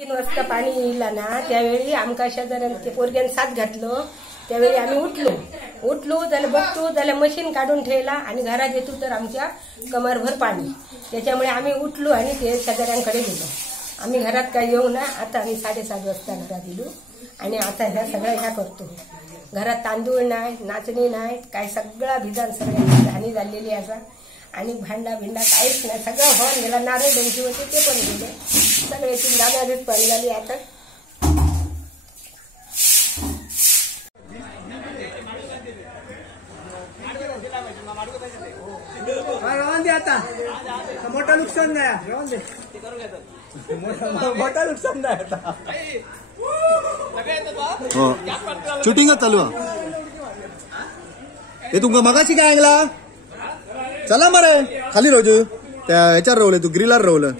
3 वाजता पाणी येईल ना त्यावेळी आमका शेजाऱ्यान पोरग्यान साथ घातलो. त्यावेळी आम्ही उठलो जाल्यार बघतो जाल्यार मशीन काढून ठेवला आणि घरात येतो तर आमच्या कमरभर पाणी. त्याच्यामुळे आम्ही उठलो आणि ते शेजाऱ्यांकडे गेलो. आम्ही घरात काय येऊ ना. आता आम्ही 7:30 वाजता घरात गेलो आणि आता ह्या सगळ्या करतो. घरात तांदूळ नाही, नाचणी नाही, काय सगळा भिजान सगळ्यांची हानी झालेली असा आणि भांडा काहीच नाही. सगळं होऊन गेला. नारळ द्यायची होते ते पण गेले सगळे. दादारीच पाणी झाली. आता राहून दे. आता मोठं नुकसान नाही. राहून दे. मोठं नुकसान नाही. आता शूटिंग चालू हे तुमका मगाशी काय ऐकला. चला मरे खाली रोजू त्या ह्याच्यावर रवले तू ग्रिलर रवलं.